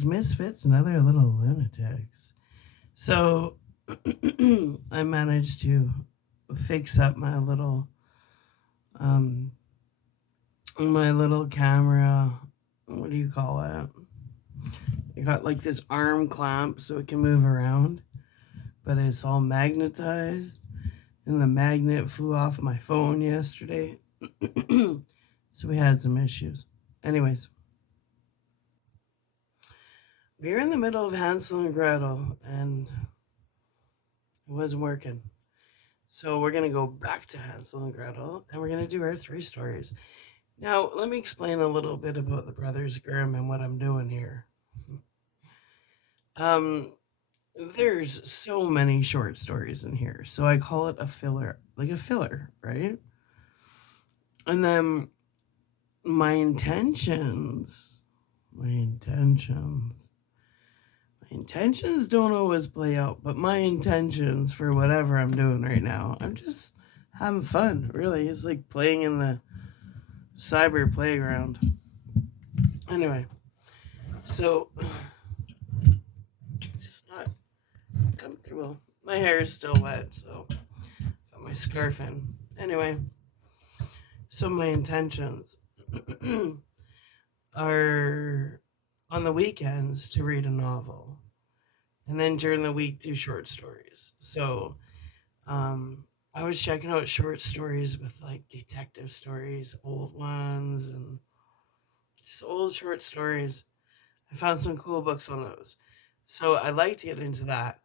dogs, misfits, and other little lunatics. So I managed to fix up um my little camera. What do you call it? It got like this arm clamp so it can move around, but it's all magnetized. And the magnet flew off my phone yesterday. So we had some issues. Anyways, we were in the middle of Hansel and Gretel and it wasn't working. So we're going to go back to Hansel and Gretel and we're going to do our three stories. Now, let me explain a little bit about the Brothers Grimm and what I'm doing here. Um, there's so many short stories in here, so I call it a filler, like a filler, right? And then my intentions, my intentions, my intentions don't always play out, but my intentions for whatever I'm doing right now, I'm just having fun, really. It's like playing in the cyber playground. Anyway, so it's just not comfortable. My hair is still wet, so got my scarf in. Anyway, so my intentions are on the weekends to read a novel, and then during the week do short stories. So I was checking out short stories with like detective stories, old ones, and just old short stories. I found some cool books on those. So I'd like to get into that.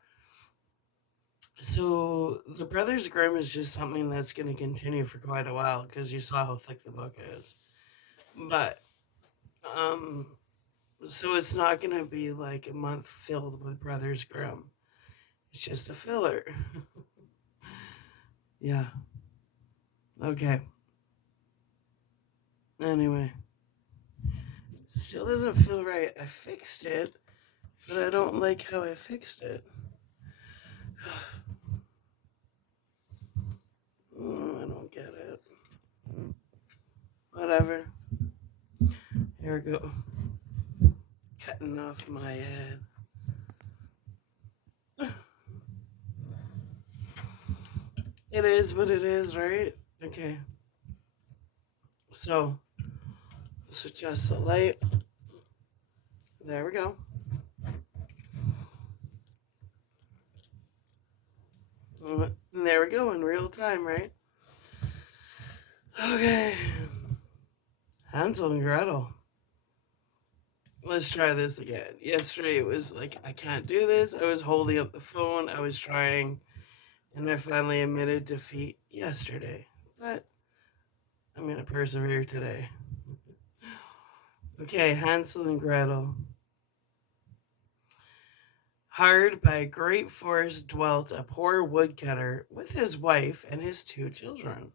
So the Brothers Grimm is just something that's going to continue for quite a while because you saw how thick the book is. But um, so it's not going to be like a month filled with Brothers Grimm. It's just a filler. Yeah. Okay. Anyway, still doesn't feel right. I fixed it, but I don't like how I fixed it. Oh, I don't get it. Whatever. Here we go. Cutting off my head. It is what it is, right? Okay. So, let's adjust the light. There we go. And there we go in real time, right? Okay. Hansel and Gretel. Let's try this again. Yesterday it was like, I can't do this. I was holding up the phone. I was trying. And I finally admitted defeat yesterday. But I'm going to persevere today. Okay, Hansel and Gretel. Hard by a great forest dwelt a poor woodcutter with his wife and his two children.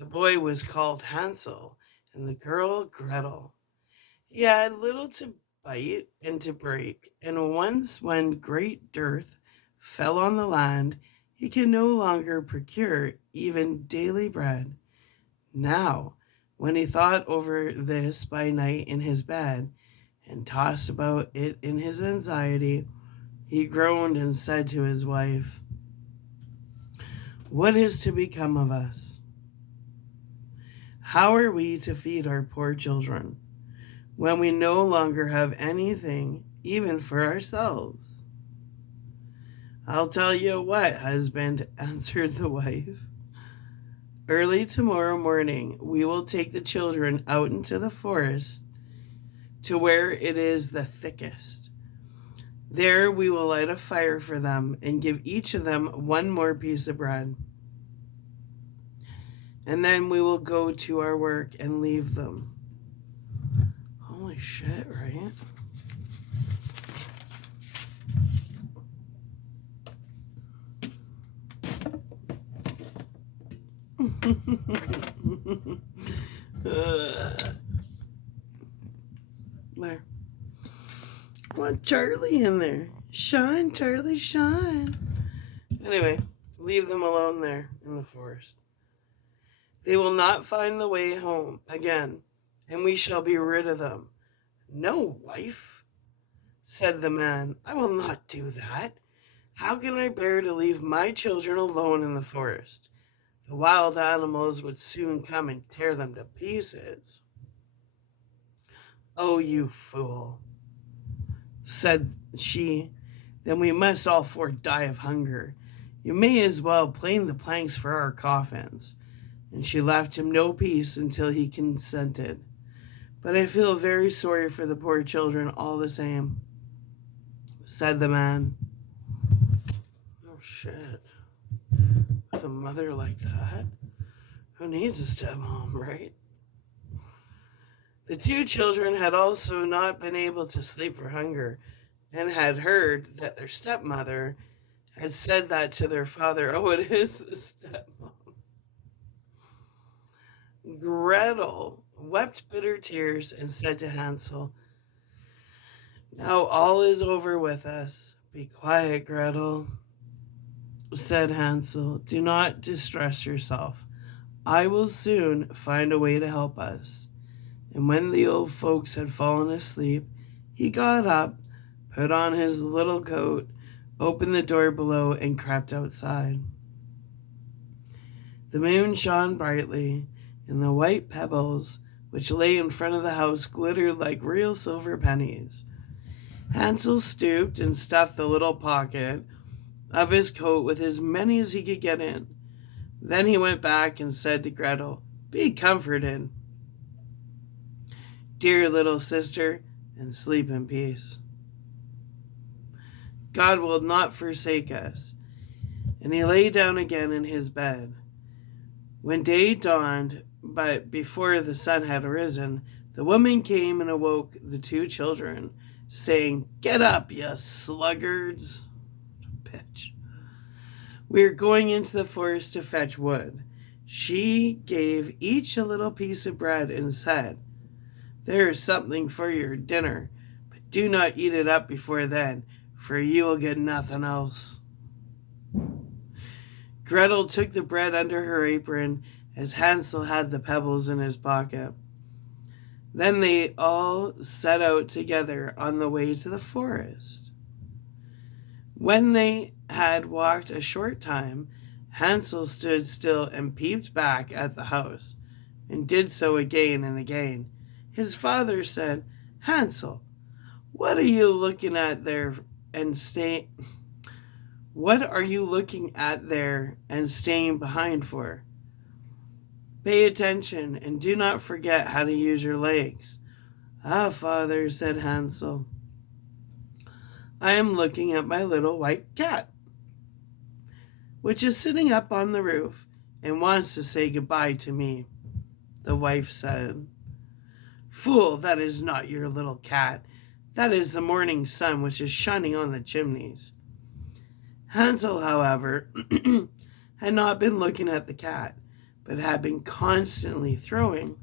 The boy was called Hansel, and the girl Gretel. He had little to bite and to break, and once when great dearth fell on the land, he could no longer procure even daily bread. Now, when he thought over this by night in his bed, and tossed about it in his anxiety, he groaned and said to his wife, "What is to become of us? How are we to feed our poor children when we no longer have anything even for ourselves?" "I'll tell you what, husband," answered the wife. "Early tomorrow morning we will take the children out into the forest to where it is the thickest. There we will light a fire for them and give each of them one more piece of bread. And then we will go to our work and leave them." Holy shit, right? There. I want Charlie in there. Shine, Charlie, shine. Anyway, leave them alone there in the forest. They will not find the way home again, and we shall be rid of them. "No, wife," said the man. "I will not do that. How can I bear to leave my children alone in the forest? The wild animals would soon come and tear them to pieces." "Oh, you fool," said she, "then we must all four die of hunger. You may as well plane the planks for our coffins." And she left him no peace until he consented. "But I feel very sorry for the poor children all the same," said the man. Oh shit. With a mother like that, who needs a stepmom, right? The two children had also not been able to sleep for hunger, and had heard that their stepmother had said that to their father. Oh, it is the stepmom. Gretel wept bitter tears and said to Hansel, "Now all is over with us." "Be quiet, Gretel," said Hansel. "Do not distress yourself. I will soon find a way to help us." And when the old folks had fallen asleep, he got up, put on his little coat, opened the door below, and crept outside. The moon shone brightly, and the white pebbles which lay in front of the house glittered like real silver pennies. Hansel stooped and stuffed the little pocket of his coat with as many as he could get in. Then he went back and said to Gretel, "Be comforted, dear little sister, and sleep in peace. God will not forsake us." And he lay down again in his bed. When day dawned, but before the sun had risen, the woman came and awoke the two children, saying, "Get up, you sluggards." Bitch. "We are going into the forest to fetch wood." She gave each a little piece of bread and said, "There is something for your dinner, but do not eat it up before then, for you will get nothing else." Gretel took the bread under her apron, as Hansel had the pebbles in his pocket. Then they all set out together on the way to the forest. When they had walked a short time, Hansel stood still and peeped back at the house, and did so again and again. His father said, "Hansel, what are you looking at there and staying behind for? Pay attention and do not forget how to use your legs." "Ah, father," said Hansel, "I am looking at my little white cat, which is sitting up on the roof and wants to say goodbye to me." The wife said, "Fool, that is not your little cat. That is the morning sun which is shining on the chimneys." Hansel, however, had not been looking at the cat, but had been constantly throwing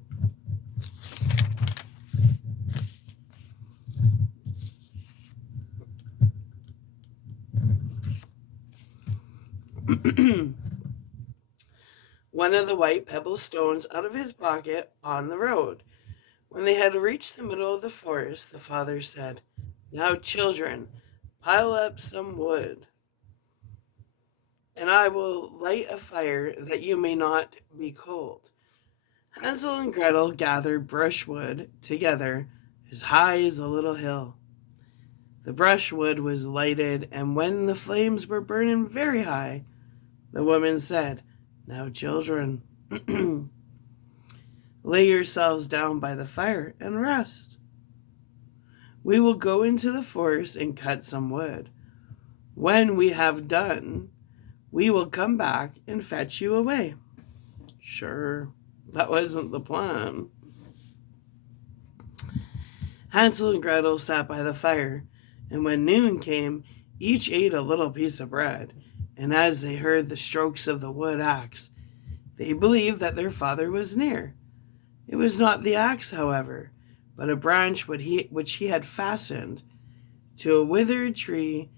one of the white pebble stones out of his pocket on the road. When they had reached the middle of the forest, the father said, "Now, children, pile up some wood, and I will light a fire that you may not be cold." Hansel and Gretel gathered brushwood together as high as a little hill. The brushwood was lighted, and when the flames were burning very high, the woman said, "Now, children, lay yourselves down by the fire and rest. We will go into the forest and cut some wood. When we have done, we will come back and fetch you away." Sure, that wasn't the plan. Hansel and Gretel sat by the fire, and when noon came, each ate a little piece of bread, and as they heard the strokes of the wood axe, they believed that their father was near. It was not the axe, however, but a branch which he had fastened to a withered tree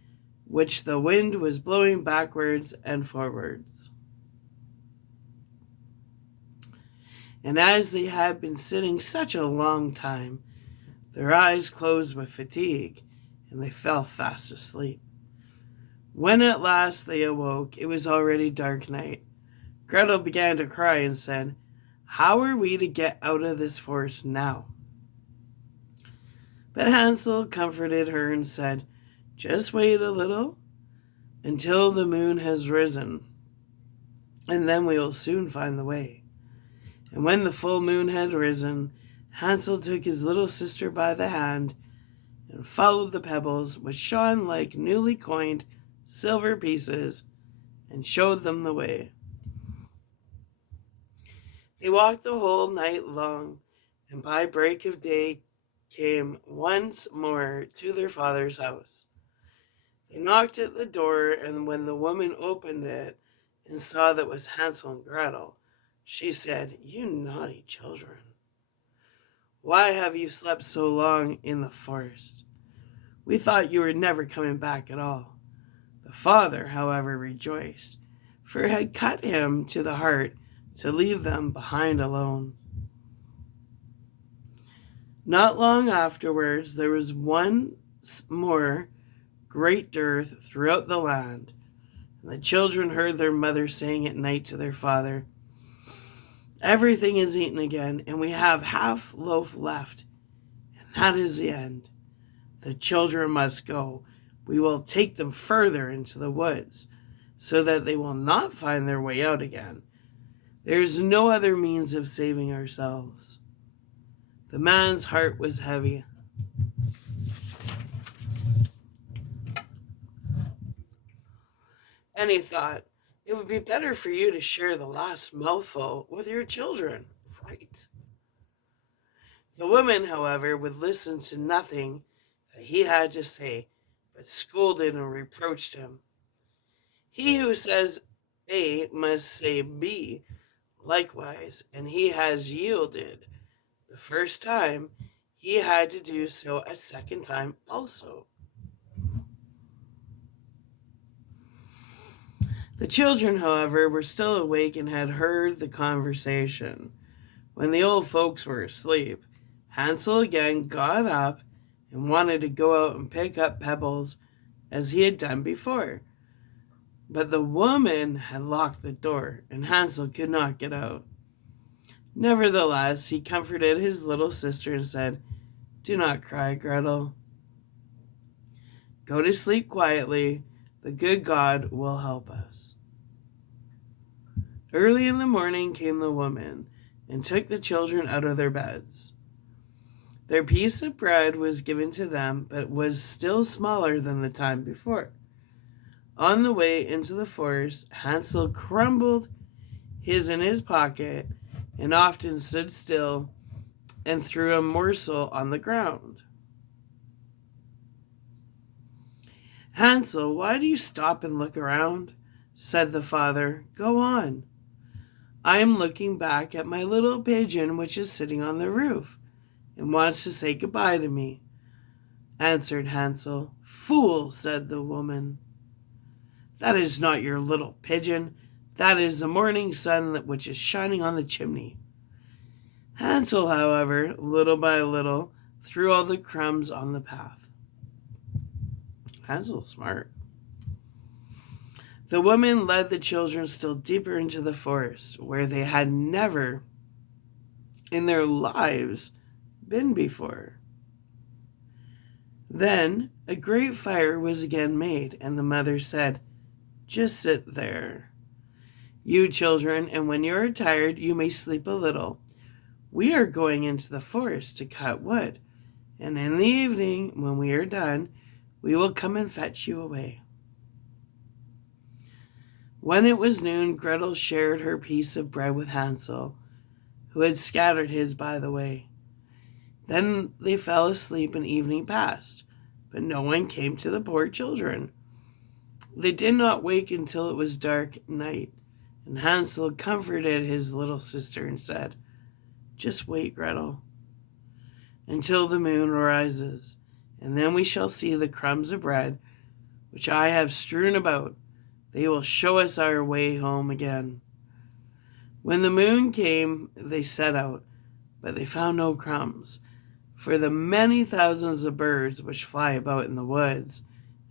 which the wind was blowing backwards and forwards. And as they had been sitting such a long time, their eyes closed with fatigue, and they fell fast asleep. When at last they awoke, it was already dark night. Gretel began to cry and said, "How are we to get out of this forest now?" But Hansel comforted her and said, "Just wait a little until the moon has risen, and then we will soon find the way." And when the full moon had risen, Hansel took his little sister by the hand and followed the pebbles, which shone like newly coined silver pieces, and showed them the way. They walked the whole night long, and by break of day came once more to their father's house. They knocked at the door, and when the woman opened it and saw that it was Hansel and Gretel, she said, "You naughty children, why have you slept so long in the forest? We thought you were never coming back at all." The father, however, rejoiced, for it had cut him to the heart to leave them behind alone. Not long afterwards, there was once more great dearth throughout the land, and the children heard their mother saying at night to their father, "Everything is eaten again, and we have half loaf left, and that is the end. The children must go. We will take them further into the woods, so that they will not find their way out again. There is no other means of saving ourselves." The man's heart was heavy. And he thought, "It would be better for you to share the last mouthful with your children." Right. The woman, however, would listen to nothing that he had to say, but scolded and reproached him. He who says A must say B likewise, and he has yielded the first time, he had to do so a second time also. The children, however, were still awake and had heard the conversation. When the old folks were asleep, Hansel again got up and wanted to go out and pick up pebbles as he had done before. But the woman had locked the door, and Hansel could not get out. Nevertheless, he comforted his little sister and said, "Do not cry, Gretel. Go to sleep quietly. The good God will help us." Early in the morning came the woman and took the children out of their beds. Their piece of bread was given to them, but was still smaller than the time before. On the way into the forest, Hansel crumbled his in his pocket and often stood still and threw a morsel on the ground. "Hansel, why do you stop and look around?" said the father. "Go on." "I am looking back at my little pigeon which is sitting on the roof and wants to say goodbye to me," answered Hansel. "Fool," said the woman. "That is not your little pigeon. That is the morning sun which is shining on the chimney." Hansel, however, little by little, threw all the crumbs on the path. Hansel's smart. The woman led the children still deeper into the forest, where they had never in their lives been before. Then a great fire was again made, and the mother said, "Just sit there, you children, and when you are tired, you may sleep a little. We are going into the forest to cut wood, and in the evening, when we are done, we will come and fetch you away." When it was noon, Gretel shared her piece of bread with Hansel, who had scattered his by the way. Then they fell asleep and evening passed, but no one came to the poor children. They did not wake until it was dark night, and Hansel comforted his little sister and said, "Just wait, Gretel, until the moon rises, and then we shall see the crumbs of bread which I have strewn about. They will show us our way home again." When the moon came, they set out, but they found no crumbs, for the many thousands of birds which fly about in the woods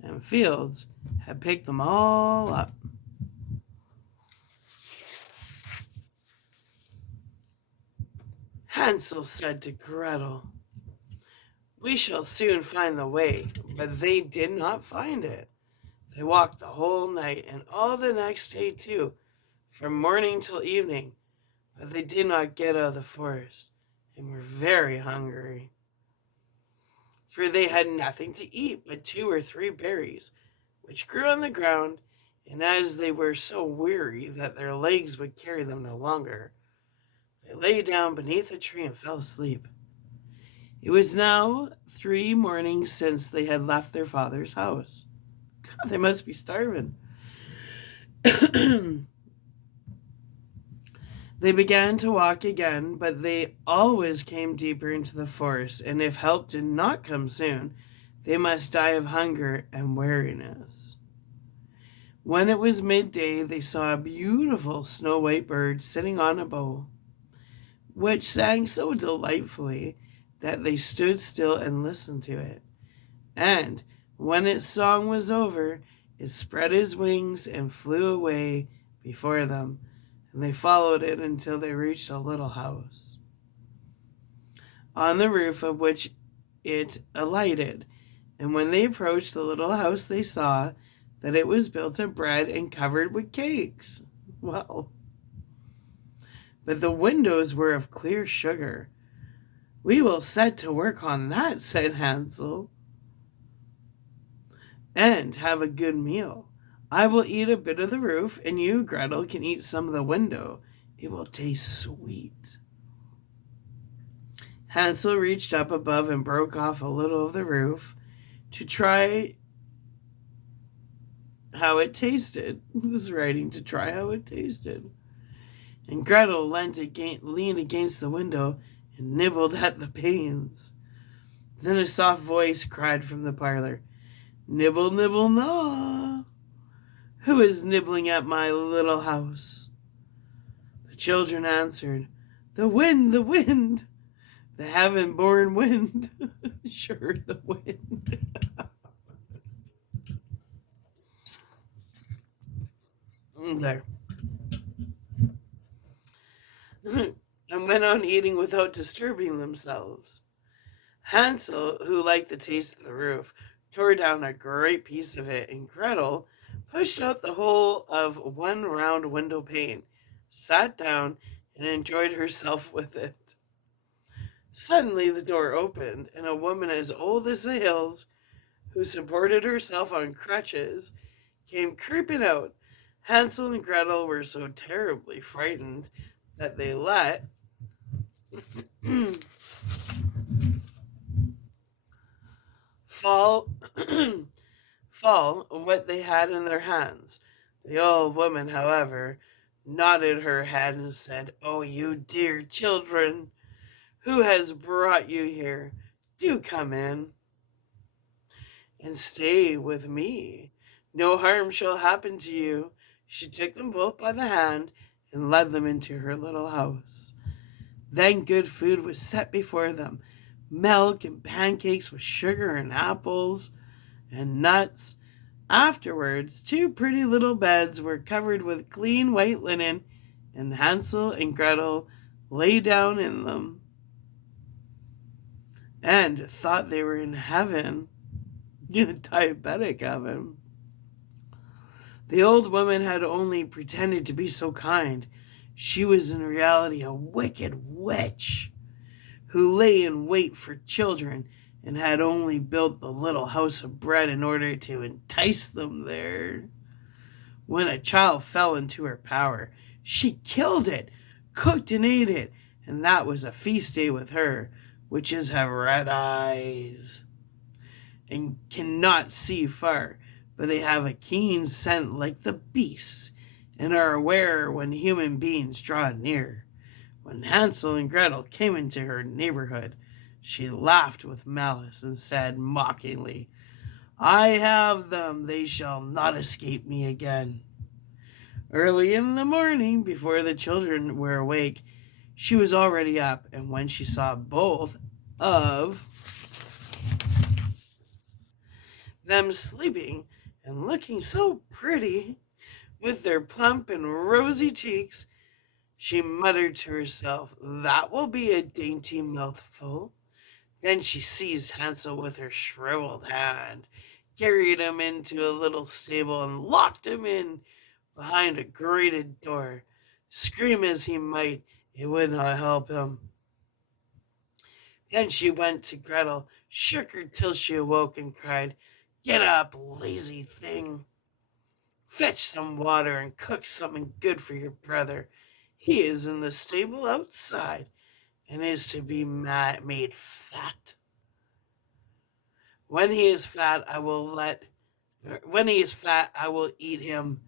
and fields had picked them all up. Hansel said to Gretel, "We shall soon find the way," but they did not find it. They walked the whole night and all the next day too, from morning till evening, but they did not get out of the forest and were very hungry. For they had nothing to eat but 2 or 3 berries, which grew on the ground, and as they were so weary that their legs would carry them no longer, they lay down beneath a tree and fell asleep. It was now 3 mornings since they had left their father's house. God, they must be starving. They began to walk again, but they always came deeper into the forest, and if help did not come soon, they must die of hunger and weariness. When it was midday, they saw a beautiful snow-white bird sitting on a bough, which sang so delightfully that they stood still and listened to it. And when its song was over, it spread its wings and flew away before them, and they followed it until they reached a little house, on the roof of which it alighted. And when they approached the little house, they saw that it was built of bread and covered with cakes. Wow. But the windows were of clear sugar. "We will set to work on that," said Hansel, "and have a good meal. I will eat a bit of the roof, and you, Gretel, can eat some of the window. It will taste sweet." Hansel reached up above and broke off a little of the roof to try how it tasted. This writing, to try how it tasted. And Gretel leaned against the window and nibbled at the panes. Then a soft voice cried from the parlor, "Nibble, nibble, gnaw. Who is nibbling at my little house?" The children answered, "The wind, the wind, the heaven-born wind." Sure, the wind. There. And went on eating without disturbing themselves. Hansel, who liked the taste of the roof, tore down a great piece of it, and Gretel pushed out the whole of one round window pane, sat down, and enjoyed herself with it. Suddenly the door opened, and a woman as old as the hills, who supported herself on crutches, came creeping out. Hansel and Gretel were so terribly frightened that they let fall fall what they had in their hands. The old woman, however, nodded her head and said, "Oh, you dear children, who has brought you here? Do come in and stay with me. No harm shall happen to you." She took them both by the hand and led them into her little house. Then good food was set before them, milk and pancakes with sugar and apples and nuts. Afterwards, 2 pretty little beds were covered with clean white linen, and Hansel and Gretel lay down in them and thought they were in heaven, in a diabetic oven. The old woman had only pretended to be so kind. She was in reality a wicked witch who lay in wait for children and had only built the little house of bread in order to entice them there. When a child fell into her power, she killed it, cooked and ate it, and that was a feast day with her. Witches have red eyes and cannot see far, but they have a keen scent like the beasts and are aware when human beings draw near. When Hansel and Gretel came into her neighborhood, she laughed with malice and said mockingly, "I have them, they shall not escape me again." Early in the morning, before the children were awake, she was already up, and when she saw both of them sleeping and looking so pretty with their plump and rosy cheeks, she muttered to herself, "That will be a dainty mouthful." Then she seized Hansel with her shriveled hand, carried him into a little stable, and locked him in behind a grated door. Scream as he might, it would not help him. Then she went to Gretel, shook her till she awoke, and cried, "Get up, lazy thing! Fetch some water and cook something good for your brother. He is in the stable outside and is to be made fat. When he is fat, I will eat him."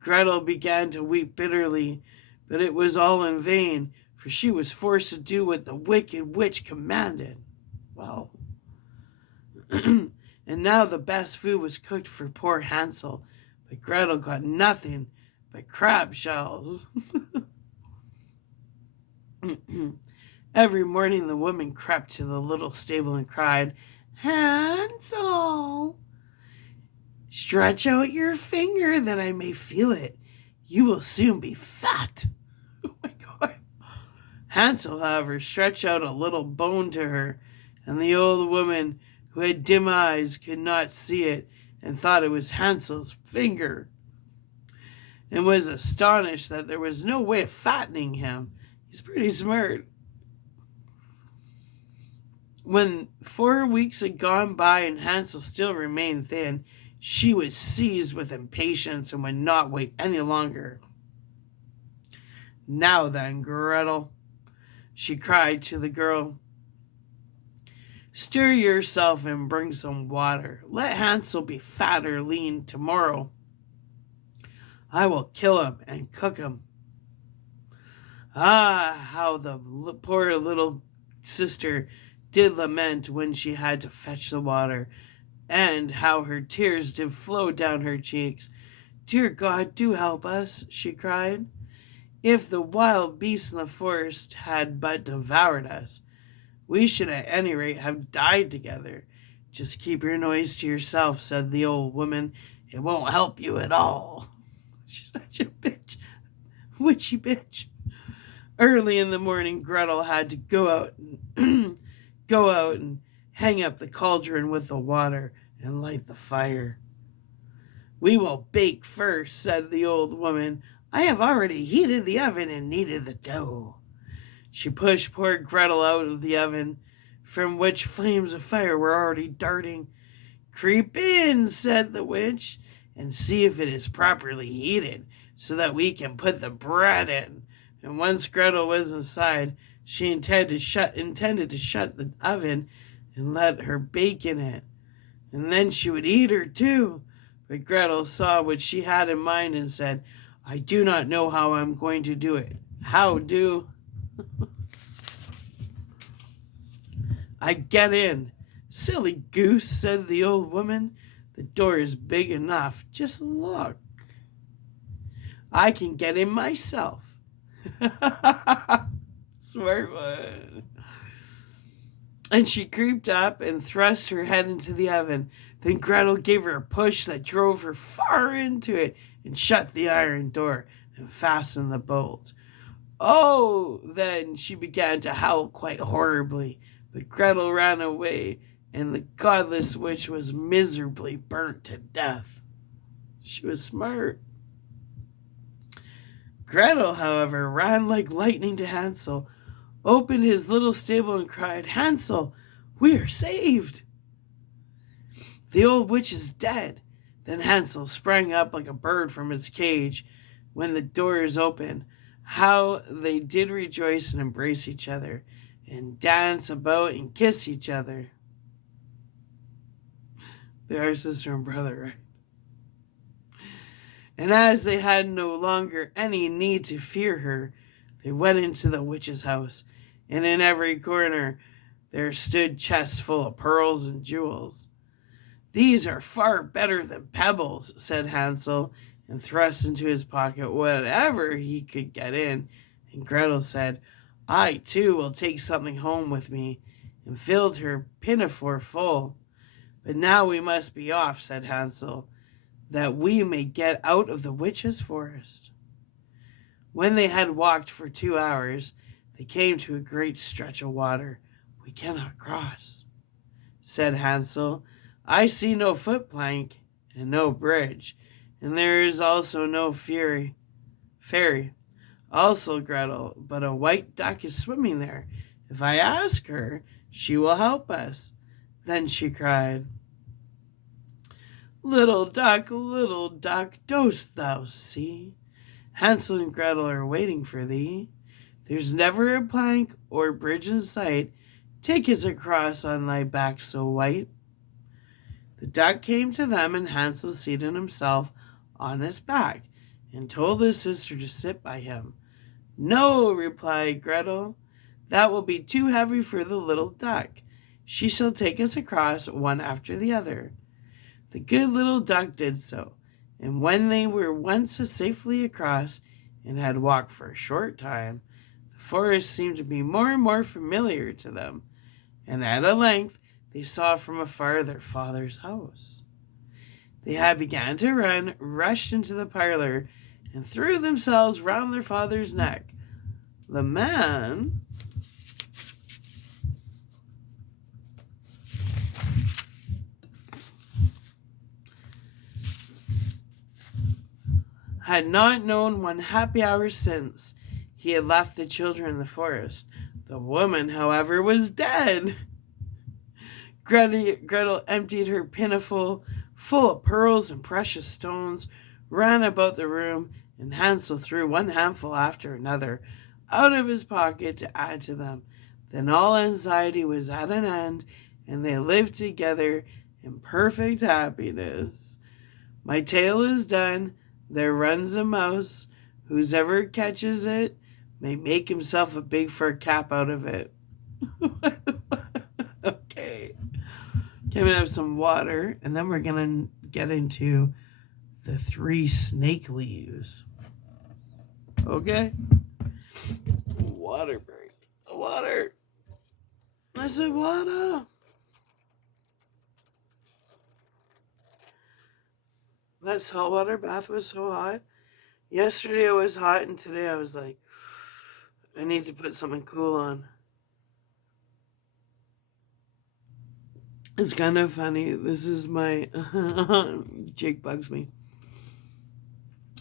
Gretel began to weep bitterly, but it was all in vain, for she was forced to do what the wicked witch commanded. Well, and now the best food was cooked for poor Hansel, but Gretel got nothing but crab shells. Every morning the woman crept to the little stable and cried, "Hansel, stretch out your finger that I may feel it. You will soon be fat." Oh my God. Hansel, however, stretched out a little bone to her, and the old woman, who had dim eyes, could not see it and thought it was Hansel's finger, and was astonished that there was no way of fattening him. He's pretty smart. When 4 weeks had gone by and Hansel still remained thin, she was seized with impatience and would not wait any longer. "Now then, Gretel," she cried to the girl, "stir yourself and bring some water. Let Hansel be fat or lean tomorrow. I will kill him and cook him." Ah, how the poor little sister did lament when she had to fetch the water, and how her tears did flow down her cheeks. "Dear God, do help us," she cried. "If the wild beasts in the forest had but devoured us, we should at any rate have died together." "Just keep your noise to yourself," said the old woman. "It won't help you at all." She's such a bitch, witchy bitch. Early in the morning, Gretel had to go out and hang up the cauldron with the water and light the fire. "We will bake first," said the old woman. "I have already heated the oven and kneaded the dough." She pushed poor Gretel out of the oven, from which flames of fire were already darting. "Creep in," said the witch, "and see if it is properly heated, so that we can put the bread in." And once Gretel was inside, she intended to shut the oven and let her bake in it, and then she would eat her too. But Gretel saw what she had in mind and said, "I do not know how I am going to do it." "How do I get in?" "Silly goose," said the old woman. "The door is big enough. Just look. I can get in myself." Smart one. And she creeped up and thrust her head into the oven. Then Gretel gave her a push that drove her far into it and shut the iron door and fastened the bolts. "Oh!" Then she began to howl quite horribly, but Gretel ran away, and the godless witch was miserably burnt to death. She was smart. Gretel, however, ran like lightning to Hansel, opened his little stable, and cried, "Hansel, we are saved! The old witch is dead." Then Hansel sprang up like a bird from its cage when the doors opened. How they did rejoice and embrace each other, and dance about and kiss each other. They are sister and brother, right? And as they had no longer any need to fear her, they went into the witch's house, and in every corner there stood chests full of pearls and jewels. "These are far better than pebbles," said Hansel, and thrust into his pocket whatever he could get in. And Gretel said, "I too will take something home with me." and filled her pinafore full. "But now we must be off," said Hansel, "that we may get out of the witch's forest." When they had walked for 2 hours, they came to a great stretch of water. "We cannot cross," said Hansel. "I see no foot-plank and no bridge, and there is also no ferry. Also, Gretel, but a white duck is swimming there. If I ask her, she will help us." Then she cried, little duck, dost thou see? Hansel and Gretel are waiting for thee. There's never a plank or bridge in sight. Take us across on thy back so white." The duck came to them, and Hansel seated himself on his back and told his sister to sit by him. "No," replied Gretel, "that will be too heavy for the little duck. She shall take us across one after the other." The good little duck did so, and when they were once safely across and had walked for a short time, the forest seemed to be more and more familiar to them, and at length they saw from afar their father's house. They had begun to run, rushed into the parlor, and threw themselves round their father's neck. The man had not known one happy hour since he had left the children in the forest. The woman, however, was dead. Gretel emptied her pinafore full of pearls and precious stones, ran about the room, and Hansel threw one handful after another out of his pocket to add to them. Then all anxiety was at an end, and they lived together in perfect happiness. My tale is done. There runs a mouse. Whoever catches it may make himself a big fur cap out of it. Okay. Can we have some water? And then we're going to get into the 3 snake leaves. Okay? Water break. Water. I said water. That saltwater bath was so hot. Yesterday it was hot, and today I was like, I need to put something cool on. It's kind of funny. This is my Jake bugs me.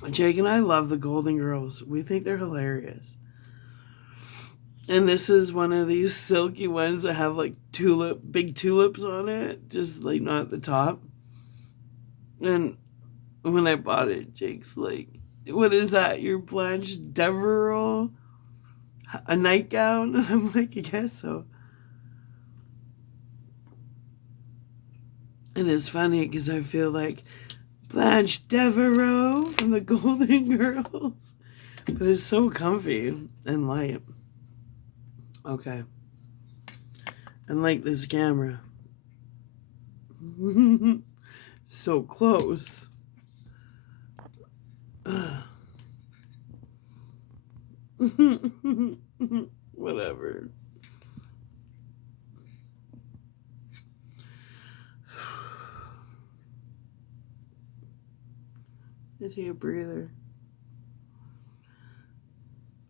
Jake and I love the Golden Girls. We think they're hilarious. And this is one of these silky ones that have like big tulips on it, just like not at the top. And when I bought it, Jake's like, "What is that? Your Blanche Devereaux? A nightgown?" And I'm like, "I guess so." And it's funny because I feel like Blanche Devereaux from the Golden Girls. But it's so comfy and light. Okay. And like this camera. So close. Whatever. I take a breather.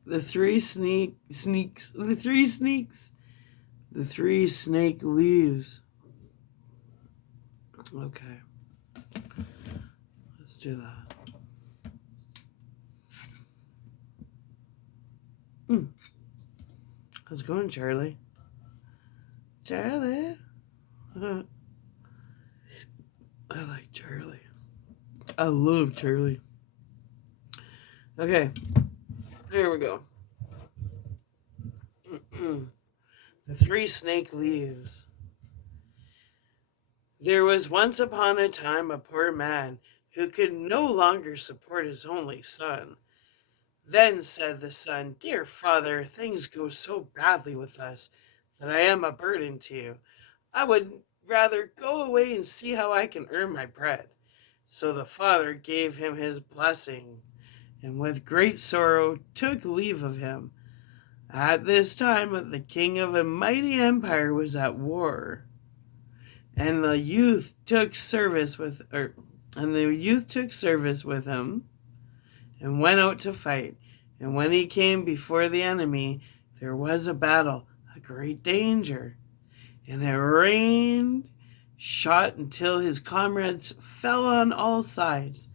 The 3 snake leaves. Okay. Let's do that. How's it going, Charlie? Charlie? I like Charlie. I love Charlie. Okay. Here we go. The 3 snake leaves. There was once upon a time a poor man who could no longer support his only son. Then said the son, "Dear father, things go so badly with us that I am a burden to you. I would rather go away and see how I can earn my bread." So the father gave him his blessing, and with great sorrow took leave of him. At this time, the king of a mighty empire was at war, and the youth took service with, him, and went out to fight. And when he came before the enemy, there was a battle, a great danger, and it rained shot until his comrades fell on all sides.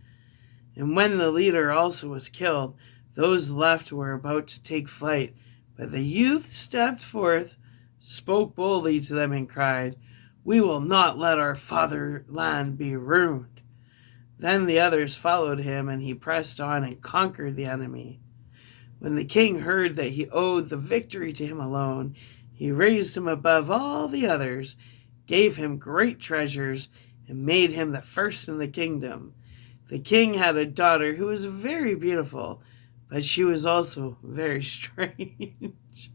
And when the leader also was killed, those left were about to take flight. But the youth stepped forth, spoke boldly to them, and cried, "We will not let our fatherland be ruined." Then the others followed him, and he pressed on and conquered the enemy. When the king heard that he owed the victory to him alone, he raised him above all the others, gave him great treasures, and made him the first in the kingdom. The king had a daughter who was very beautiful, but she was also very strange.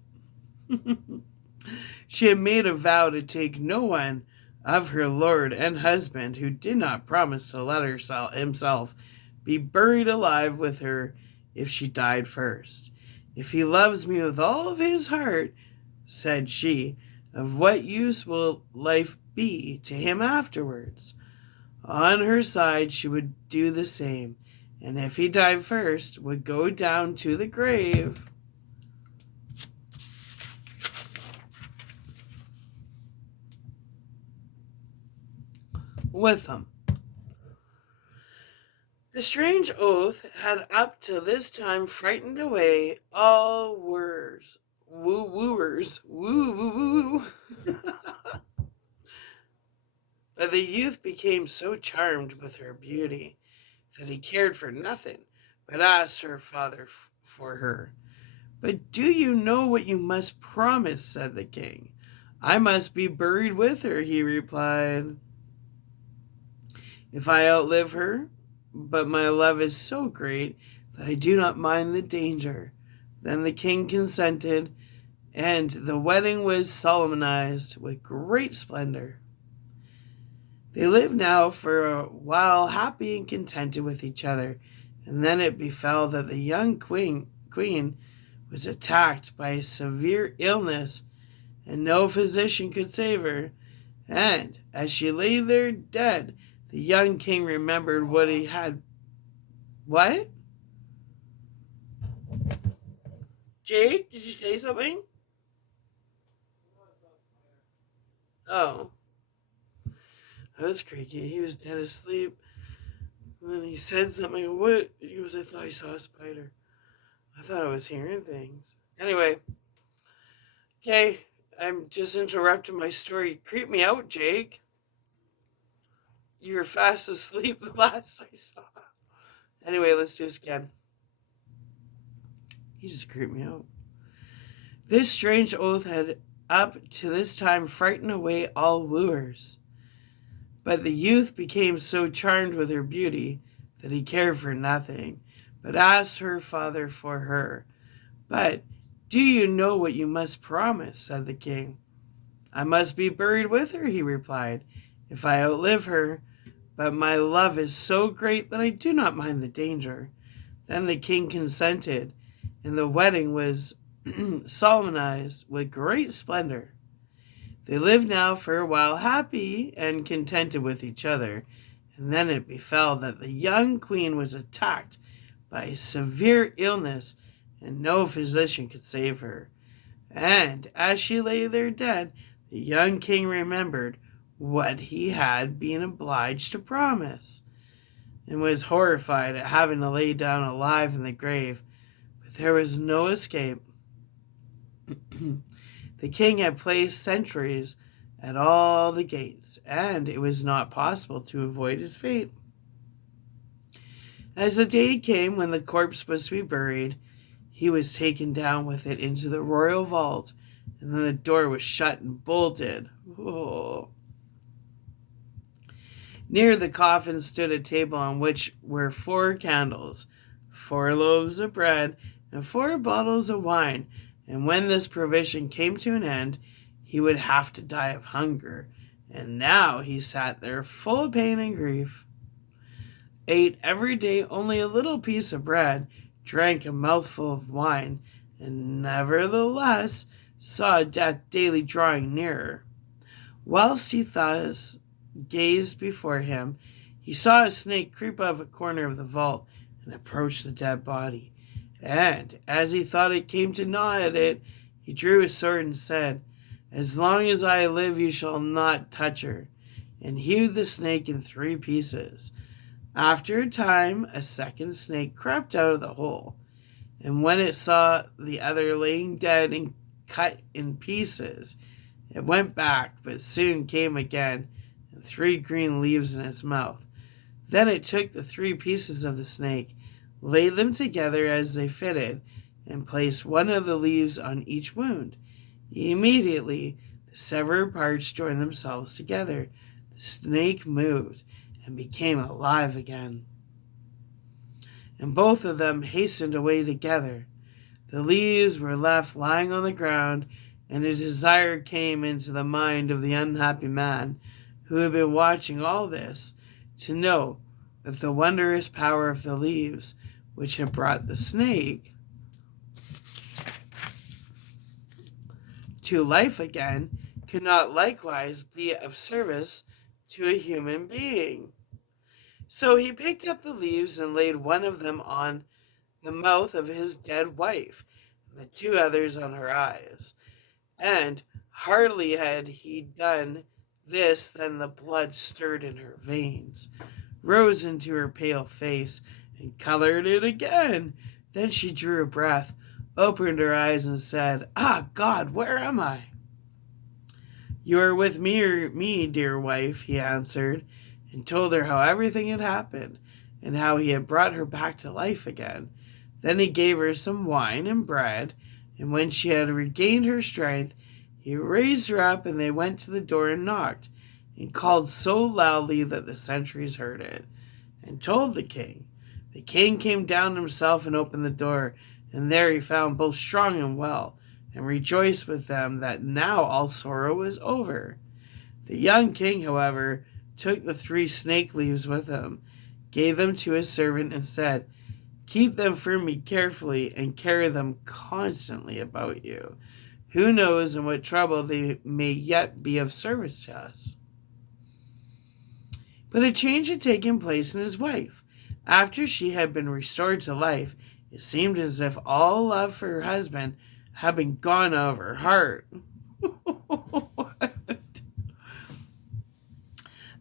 She had made a vow to take no one of her lord and husband who did not promise to let himself be buried alive with her if she died first. "If he loves me with all of his heart," said she, "of what use will life be to him afterwards?" On her side she would do the same, and if he died first, would go down to the grave with him. The strange oath had up to this time frightened away all wooers. Wooers. Woo. But the youth became so charmed with her beauty that he cared for nothing, but asked her father for her. "But do you know what you must promise?" said the king. "I must be buried with her," he replied, "if I outlive her, but my love is so great that I do not mind the danger." Then the king consented, and the wedding was solemnized with great splendor. They lived now for a while happy and contented with each other, and then it befell that the young queen was attacked by a severe illness, and no physician could save her. And as she lay there dead, the young king remembered what he had. What? Jake, did you say something? Oh. That was creaky. He was dead asleep. And then he said something. What? He goes, "I thought I saw a spider. I thought I was hearing things." Anyway. Okay. I'm just interrupting my story. Creep me out, Jake. You were fast asleep the last I saw. Anyway, let's do this again. He just creeped me out. This strange oath had up to this time frightened away all wooers. But the youth became so charmed with her beauty that he cared for nothing, but asked her father for her. "But do you know what you must promise?" said the king. "I must be buried with her," he replied, "if I outlive her, but my love is so great that I do not mind the danger." Then the king consented, and the wedding was solemnized with great splendor. They lived now for a while happy and contented with each other, and then it befell that the young queen was attacked by a severe illness, and no physician could save her. And as she lay there dead, the young king remembered what he had been obliged to promise, and was horrified at having to lay down alive in the grave, but there was no escape. The king had placed sentries at all the gates, and it was not possible to avoid his fate. As the day came when the corpse was to be buried, he was taken down with it into the royal vault, and then the door was shut and bolted. Oh. Near the coffin stood a table on which were 4 candles, 4 loaves of bread, and 4 bottles of wine, and when this provision came to an end, he would have to die of hunger. And now he sat there full of pain and grief, ate every day only a little piece of bread, drank a mouthful of wine, and nevertheless saw death daily drawing nearer. Whilst he thus gazed before him, he saw a snake creep out of a corner of the vault and approach the dead body. And as he thought it came to gnaw at it, he drew his sword and said, "As long as I live, you shall not touch her," and hewed the snake in 3 pieces. After a time, a second snake crept out of the hole, and when it saw the other laying dead and cut in pieces, it went back, but soon came again, and 3 green leaves in its mouth. Then it took the 3 pieces of the snake, laid them together as they fitted, and placed one of the leaves on each wound. Immediately, the severed parts joined themselves together. The snake moved and became alive again, and both of them hastened away together. The leaves were left lying on the ground, and a desire came into the mind of the unhappy man who had been watching all this to know if the wondrous power of the leaves, which had brought the snake to life again, could not likewise be of service to a human being. So he picked up the leaves and laid one of them on the mouth of his dead wife, and the 2 others on her eyes. And hardly had he done this than the blood stirred in her veins, rose into her pale face, and colored it again. Then she drew a breath, opened her eyes, and said, "Ah, God, where am I?" "You are with me, dear wife," he answered, and told her how everything had happened, and how he had brought her back to life again. Then he gave her some wine and bread, and when she had regained her strength, he raised her up, and they went to the door and knocked, and called so loudly that the sentries heard it, and told the king. The king came down himself and opened the door, and there he found both strong and well, and rejoiced with them that now all sorrow was over. The young king, however, took the 3 snake leaves with him, gave them to his servant, and said, "Keep them for me carefully, and carry them constantly about you. Who knows in what trouble they may yet be of service to us?" But a change had taken place in his wife. After she had been restored to life, it seemed as if all love for her husband had been gone out of her heart.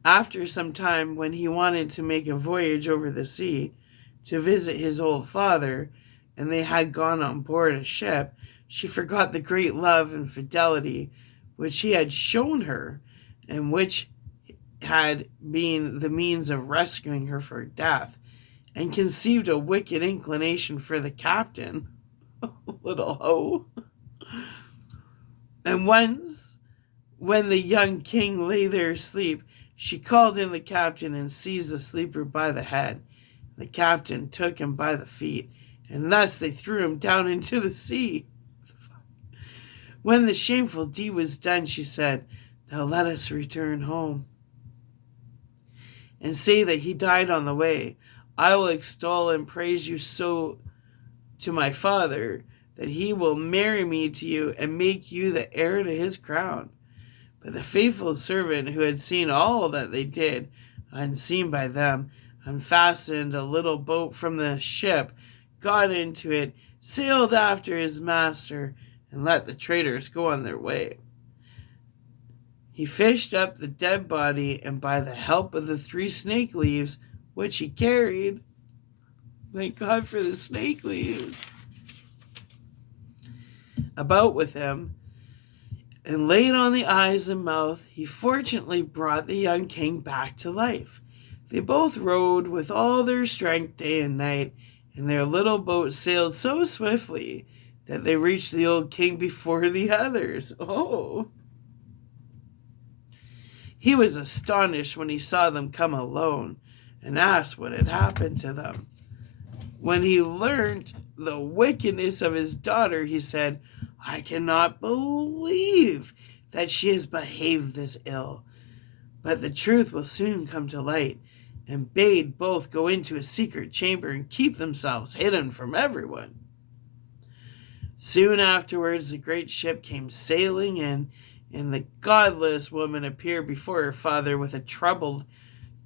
After some time, when he wanted to make a voyage over the sea to visit his old father, and they had gone on board a ship, she forgot the great love and fidelity which he had shown her, and which had been the means of rescuing her from death, and conceived a wicked inclination for the captain, little hoe. And once, when the young king lay there asleep, she called in the captain and seized the sleeper by the head. The captain took him by the feet, and thus they threw him down into the sea. When the shameful deed was done, she said, "Now let us return home, and say that he died on the way. I will extol and praise you so to my father, that he will marry me to you and make you the heir to his crown." But the faithful servant, who had seen all that they did, unseen by them, unfastened a little boat from the ship, got into it, sailed after his master, and let the traders go on their way. He fished up the dead body, and by the help of the 3 snake leaves which he carried, thank God for the snake leaves, about with him, and laid on the eyes and mouth, he fortunately brought the young king back to life. They both rowed with all their strength day and night, and their little boat sailed so swiftly that they reached the old king before the others. Oh! He was astonished when he saw them come alone, and asked what had happened to them. When he learnt the wickedness of his daughter, he said, "I cannot believe that she has behaved this ill, but the truth will soon come to light," and bade both go into a secret chamber and keep themselves hidden from everyone. Soon afterwards, the great ship came sailing in, and the godless woman appeared before her father with a troubled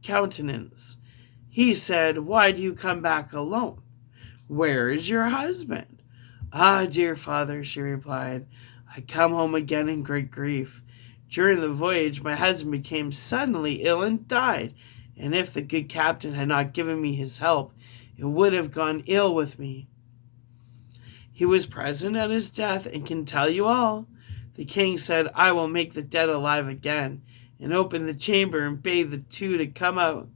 countenance. He said, "Why do you come back alone? Where is your husband?" "Ah, dear father," she replied, "I come home again in great grief. During the voyage my husband became suddenly ill and died, and if the good captain had not given me his help, it would have gone ill with me. He was present at his death and can tell you all." The king said, "I will make the dead alive again," and opened the chamber and bade the two to come out.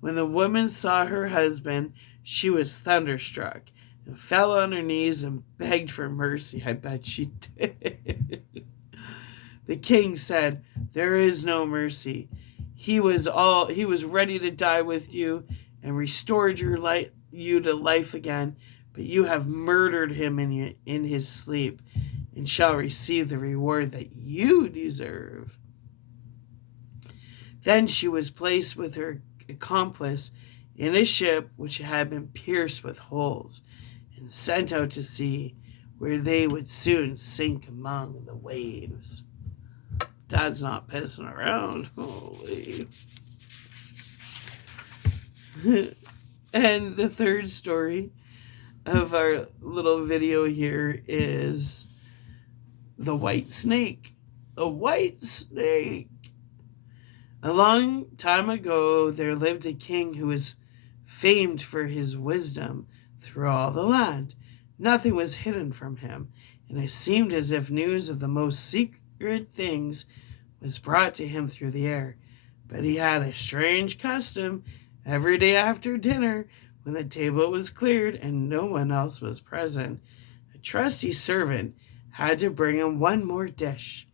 When the woman saw her husband, she was thunderstruck and fell on her knees and begged for mercy. I bet she did. The king said, "There is no mercy. He was ready to die with you and restored you to life again, but you have murdered him in his sleep and shall receive the reward that you deserve." Then she was placed with her accomplice in a ship which had been pierced with holes and sent out to sea, where they would soon sink among the waves. Dad's not pissing around. Holy. And the third story of our little video here is the white snake. The white snake. A long time ago, there lived a king who was famed for his wisdom through all the land. Nothing was hidden from him, and it seemed as if news of the most secret things was brought to him through the air. But he had a strange custom. Every day after dinner, when the table was cleared and no one else was present, a trusty servant had to bring him one more dish.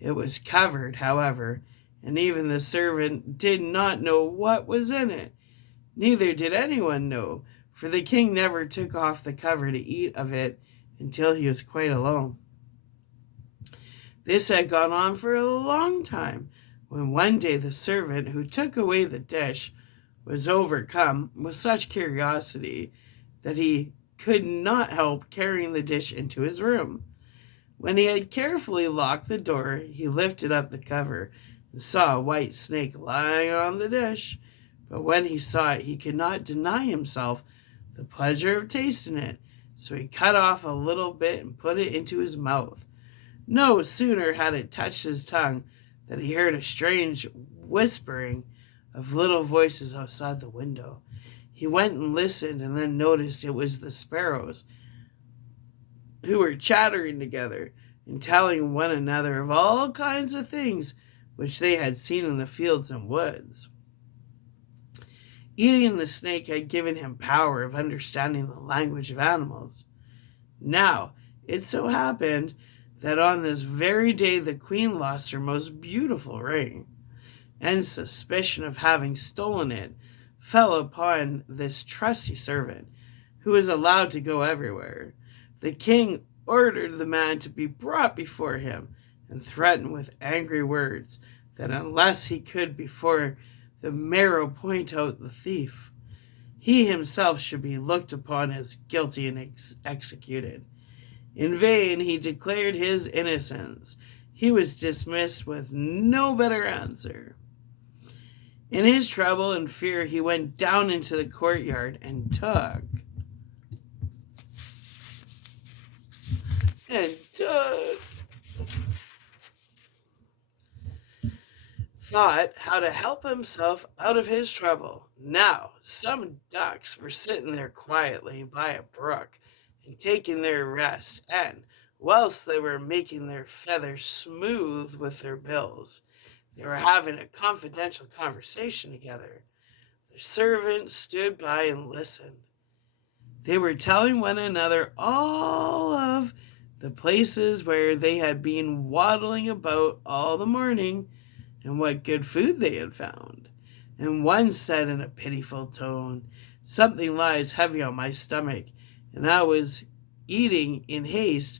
It was covered, however, and even the servant did not know what was in it. Neither did anyone know, for the king never took off the cover to eat of it until he was quite alone. This had gone on for a long time, when one day the servant who took away the dish was overcome with such curiosity that he could not help carrying the dish into his room. When he had carefully locked the door, he lifted up the cover and saw a white snake lying on the dish. But when he saw it, he could not deny himself the pleasure of tasting it, so he cut off a little bit and put it into his mouth. No sooner had it touched his tongue than he heard a strange whispering of little voices outside the window. He went and listened, and then noticed it was the sparrows, who were chattering together and telling one another of all kinds of things which they had seen in the fields and woods. Eating the snake had given him power of understanding the language of animals. Now, it so happened that on this very day the queen lost her most beautiful ring, and suspicion of having stolen it fell upon this trusty servant, who was allowed to go everywhere. The king ordered the man to be brought before him and threatened with angry words that unless he could before the marrow point out the thief, he himself should be looked upon as guilty and executed. In vain he declared his innocence. He was dismissed with no better answer. In his trouble and fear, he went down into the courtyard and thought how to help himself out of his trouble. Now, some ducks were sitting there quietly by a brook and taking their rest, and whilst they were making their feathers smooth with their bills, they were having a confidential conversation together. The servant stood by and listened. They were telling one another all of the places where they had been waddling about all the morning and what good food they had found. And one said in a pitiful tone, "Something lies heavy on my stomach, and I was eating in haste.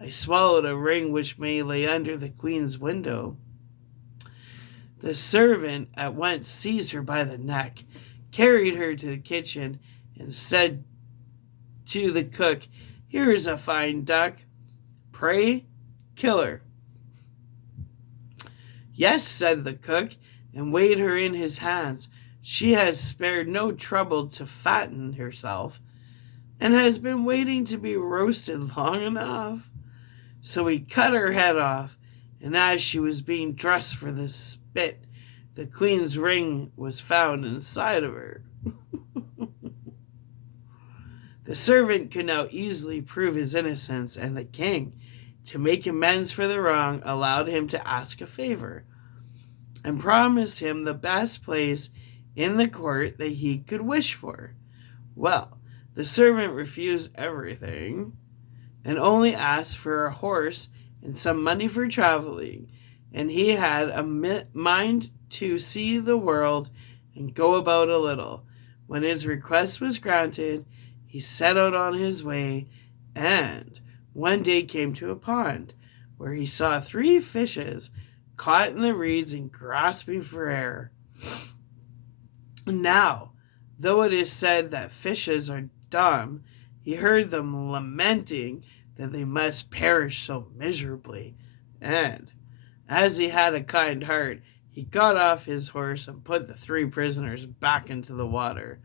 I swallowed a ring which may lay under the queen's window." The servant at once seized her by the neck, carried her to the kitchen, and said to the cook, Here is a fine duck. Pray, kill her." "Yes," said the cook, and weighed her in his hands. "She has spared no trouble to fatten herself, and has been waiting to be roasted long enough." So he cut her head off, and as she was being dressed for the spit, the queen's ring was found inside of her. The servant could now easily prove his innocence, and the king, to make amends for the wrong, allowed him to ask a favor, and promised him the best place in the court that he could wish for. Well, the servant refused everything, and only asked for a horse and some money for traveling, and he had a mind to see the world and go about a little. When his request was granted, he set out on his way, and one day came to a pond, where he saw 3 fishes caught in the reeds and grasping for air. Now, though it is said that fishes are dumb, he heard them lamenting that they must perish so miserably, and, as he had a kind heart, he got off his horse and put the 3 prisoners back into the water.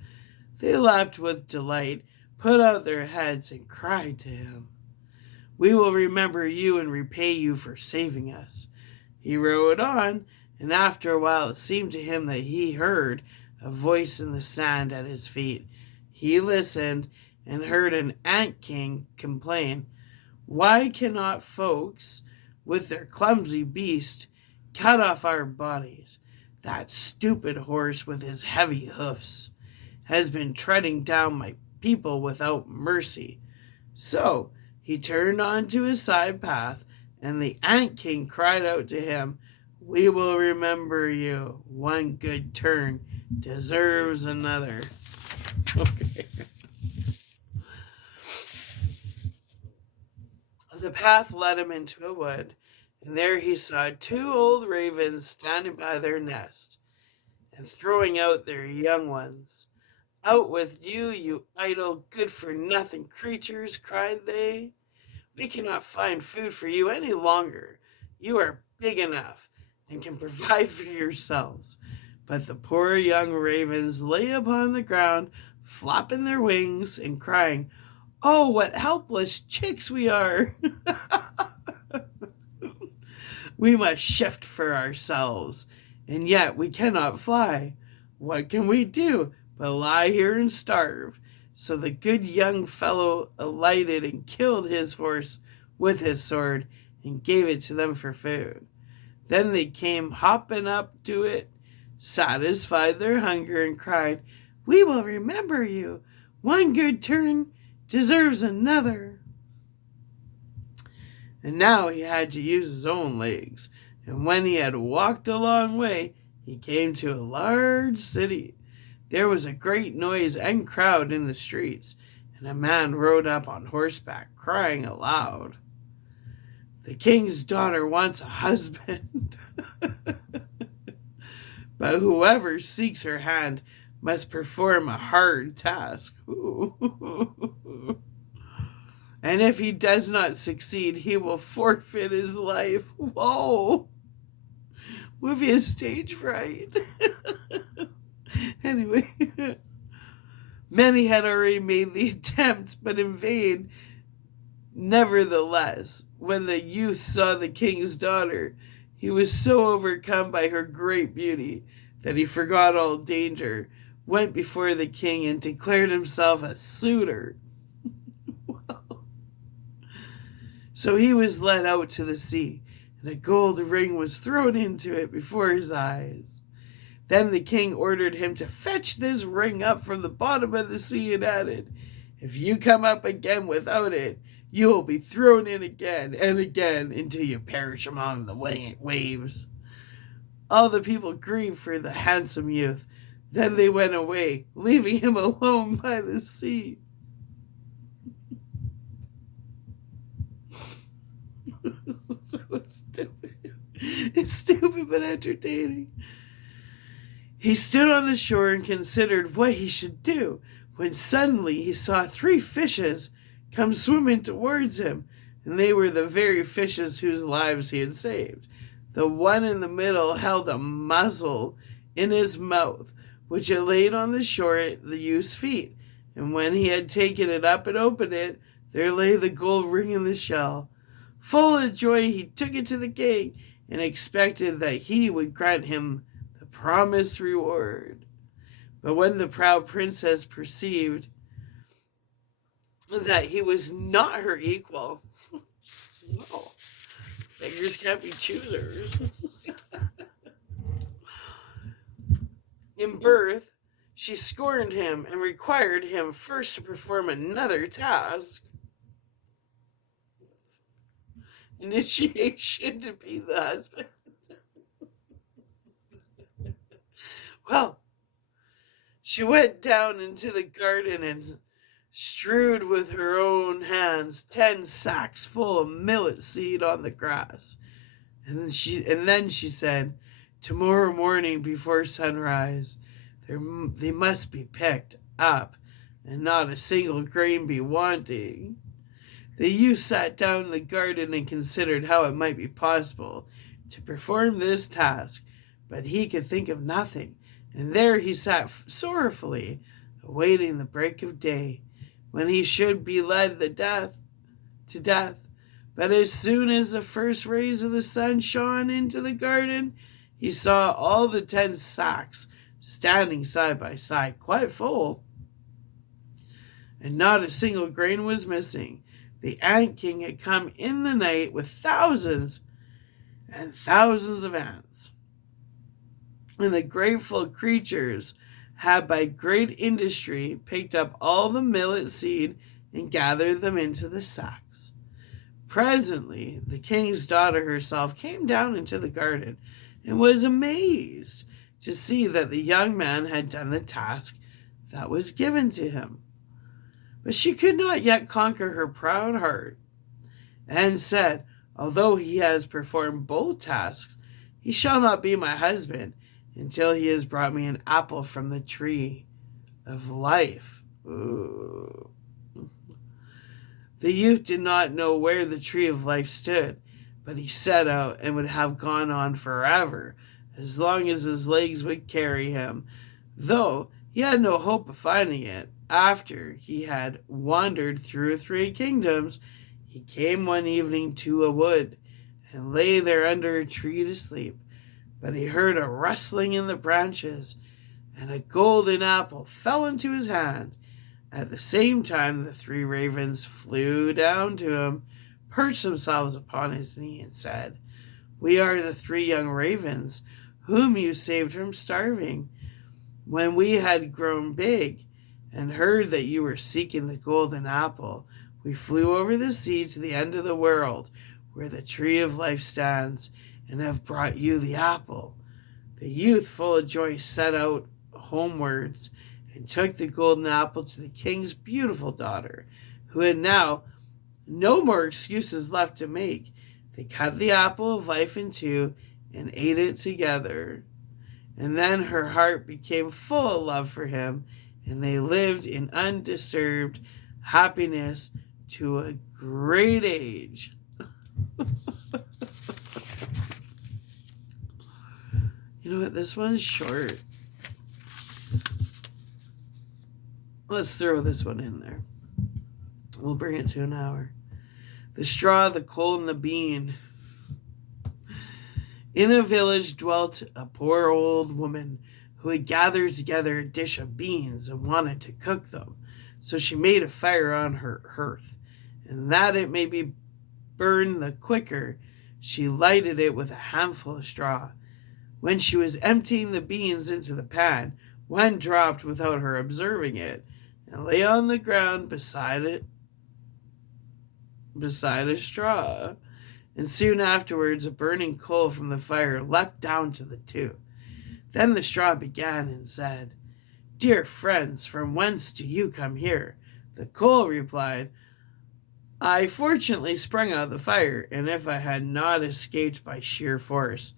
They laughed with delight, put out their heads, and cried to him, "We will remember you and repay you for saving us." He rode on, and after a while it seemed to him that he heard a voice in the sand at his feet. He listened and heard an ant king complain, "Why cannot folks, with their clumsy beast, cut off our bodies? That stupid horse with his heavy hoofs has been treading down my people without mercy." So he turned on to his side path, and the ant king cried out to him, "We will remember you. One good turn deserves another." Okay. The path led him into a wood, and there he saw 2 old ravens standing by their nest and throwing out their young ones. "Out with you, you idle, good-for-nothing creatures," cried they. "We cannot find food for you any longer. You are big enough and can provide for yourselves." But the poor young ravens lay upon the ground, flapping their wings and crying, "Oh, what helpless chicks we are! We must shift for ourselves, and yet we cannot fly. What can we do but lie here and starve?" So the good young fellow alighted and killed his horse with his sword and gave it to them for food. Then they came hopping up to it, satisfied their hunger, and cried, "We will remember you. One good turn deserves another." And now he had to use his own legs, and when he had walked a long way, he came to a large city. There was a great noise and crowd in the streets, and a man rode up on horseback, crying aloud, "The king's daughter wants a husband." But whoever seeks her hand must perform a hard task. And if he does not succeed, he will forfeit his life. Whoa! With his stage fright. Anyway, many had already made the attempt, but in vain. Nevertheless, when the youth saw the king's daughter, he was so overcome by her great beauty that he forgot all danger, went before the king, and declared himself a suitor. So he was led out to the sea, and a gold ring was thrown into it before his eyes. Then the king ordered him to fetch this ring up from the bottom of the sea, and added, "If you come up again without it, you will be thrown in again and again until you perish among the waves." All the people grieved for the handsome youth. Then they went away, leaving him alone by the sea. So stupid. It's stupid but entertaining. He stood on the shore and considered what he should do, when suddenly he saw 3 fishes come swimming towards him, and they were the very fishes whose lives he had saved. The one in the middle held a mussel in his mouth, which it laid on the shore at the youth's feet. And when he had taken it up and opened it, there lay the gold ring in the shell. Full of joy, he took it to the king and expected that he would grant him the promised reward. But when the proud princess perceived that he was not her equal, no, beggars can't be choosers, in birth, she scorned him and required him first to perform another task. Initiation to be the husband. Well, she went down into the garden and strewed with her own hands 10 sacks full of millet seed on the grass. And then she said, "Tomorrow morning before sunrise, they must be picked up, and not a single grain be wanting." The youth sat down in the garden and considered how it might be possible to perform this task, but he could think of nothing, and there he sat sorrowfully, awaiting the break of day, when he should be led to death. But as soon as the first rays of the sun shone into the garden, he saw all the 10 sacks standing side by side, quite full, and not a single grain was missing. The ant king had come in the night with thousands and thousands of ants, and the grateful creatures had by great industry picked up all the millet seed and gathered them into the sacks. Presently the king's daughter herself came down into the garden and was amazed to see that the young man had done the task that was given to him. But she could not yet conquer her proud heart, and said, "Although he has performed both tasks, he shall not be my husband until he has brought me an apple from the tree of life." Ooh. The youth did not know where the tree of life stood, but he set out and would have gone on forever, as long as his legs would carry him, though he had no hope of finding it. After he had wandered through 3 kingdoms, he came one evening to a wood and lay there under a tree to sleep. But he heard a rustling in the branches, and a golden apple fell into his hand. At the same time, the 3 ravens flew down to him, perched themselves upon his knee, and said, "We are the 3 young ravens whom you saved from starving. When we had grown big and heard that you were seeking the golden apple, we flew over the sea to the end of the world, where the tree of life stands, and have brought you the apple." The youth, full of joy, set out homewards and took the golden apple to the king's beautiful daughter, who had now no more excuses left to make. They cut the apple of life in 2 and ate it together. And then her heart became full of love for him, and they lived in undisturbed happiness to a great age. You know what? This one's short. Let's throw this one in there. We'll bring it to an hour. The straw, the coal, and the bean. In a village dwelt a poor old woman who had gathered together a dish of beans and wanted to cook them. So she made a fire on her hearth, and that it may be burned the quicker, she lighted it with a handful of straw. When she was emptying the beans into the pan, one dropped without her observing it, and lay on the ground beside a straw. And soon afterwards a burning coal from the fire leapt down to the 2. Then the straw began and said, "Dear friends, from whence do you come here?" The coal replied, "I fortunately sprung out of the fire, and if I had not escaped by sheer force,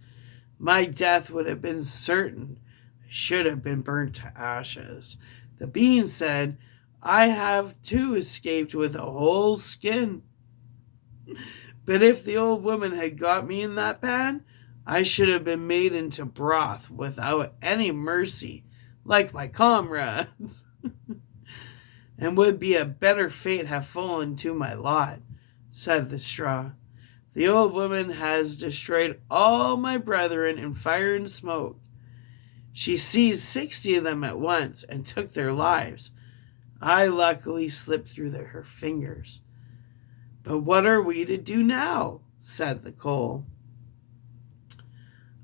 my death would have been certain. I should have been burnt to ashes." The bean said, I have too escaped with a whole skin. But if the old woman had got me in that pan, I should have been made into broth without any mercy, like my comrades, and would be a better fate have fallen to my lot, said the straw. The old woman has destroyed all my brethren in fire and smoke. She seized 60 of them at once and took their lives. I luckily slipped through her fingers. But what are we to do now? Said the coal.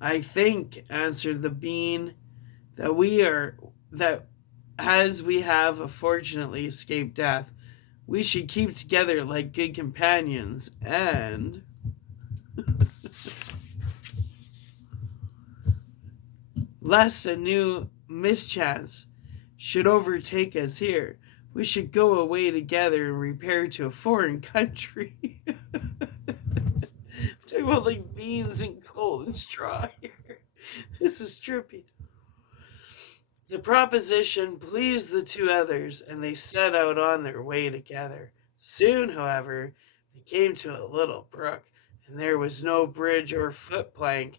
I think, answered the bean, that as we have fortunately escaped death, we should keep together like good companions, and lest a new mischance should overtake us here, we should go away together and repair to a foreign country. Talking about like beans and coal and straw here. This is trippy. The proposition pleased the two others, and they set out on their way together. Soon, however, they came to a little brook, and there was no bridge or footplank.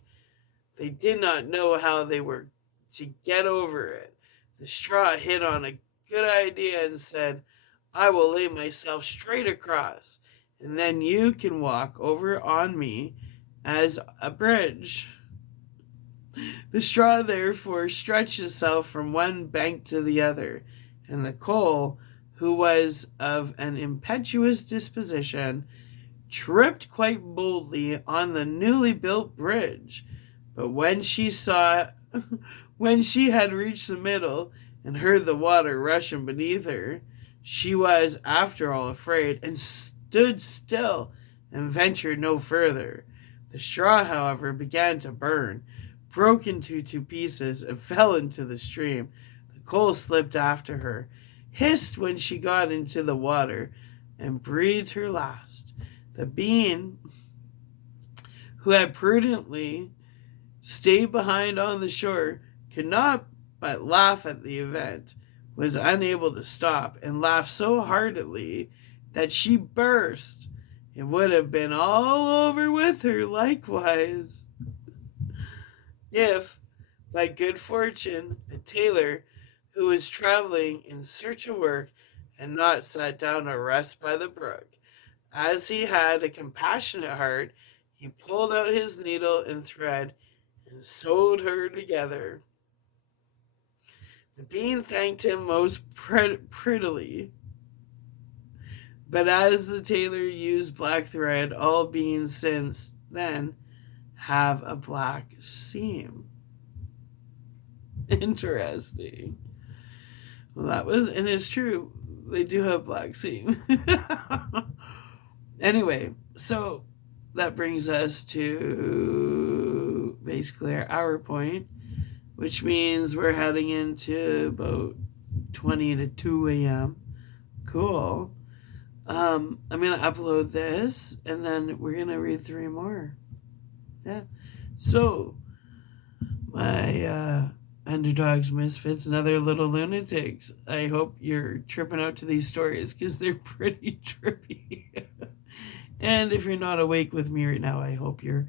They did not know how they were to get over it. The straw hit on a good idea and said, I will lay myself straight across, and then you can walk over on me as a bridge. The straw therefore stretched itself from one bank to the other, and the coal, who was of an impetuous disposition, tripped quite boldly on the newly built bridge. But when she had reached the middle and heard the water rushing beneath her, she was after all afraid, and stood still and ventured no further. The straw, however, began to burn, broke into two pieces, and fell into the stream. The coal slipped after her, hissed when she got into the water, and breathed her last. The bean, who had prudently stayed behind on the shore, could not but laugh at the event, was unable to stop, and laughed so heartily that she burst. It would have been all over with her likewise, if, by good fortune, a tailor who was traveling in search of work had not sat down to rest by the brook. As he had a compassionate heart, he pulled out his needle and thread and sewed her together. The bean thanked him most prettily, but as the tailor used black thread, all beans since then have a black seam. Interesting. Well, that was, and it's true, they do have black seam. Anyway, so that brings us to basically our hour point, which means we're heading into about 20 to 2 a.m. Cool. I'm going to upload this, and then we're going to read 3 more. Yeah. So, my underdogs, misfits, and other little lunatics, I hope you're tripping out to these stories because they're pretty trippy. And if you're not awake with me right now, I hope you're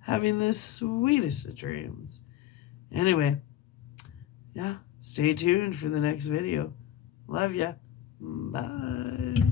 having the sweetest of dreams. Anyway, yeah, stay tuned for the next video. Love ya. Bye.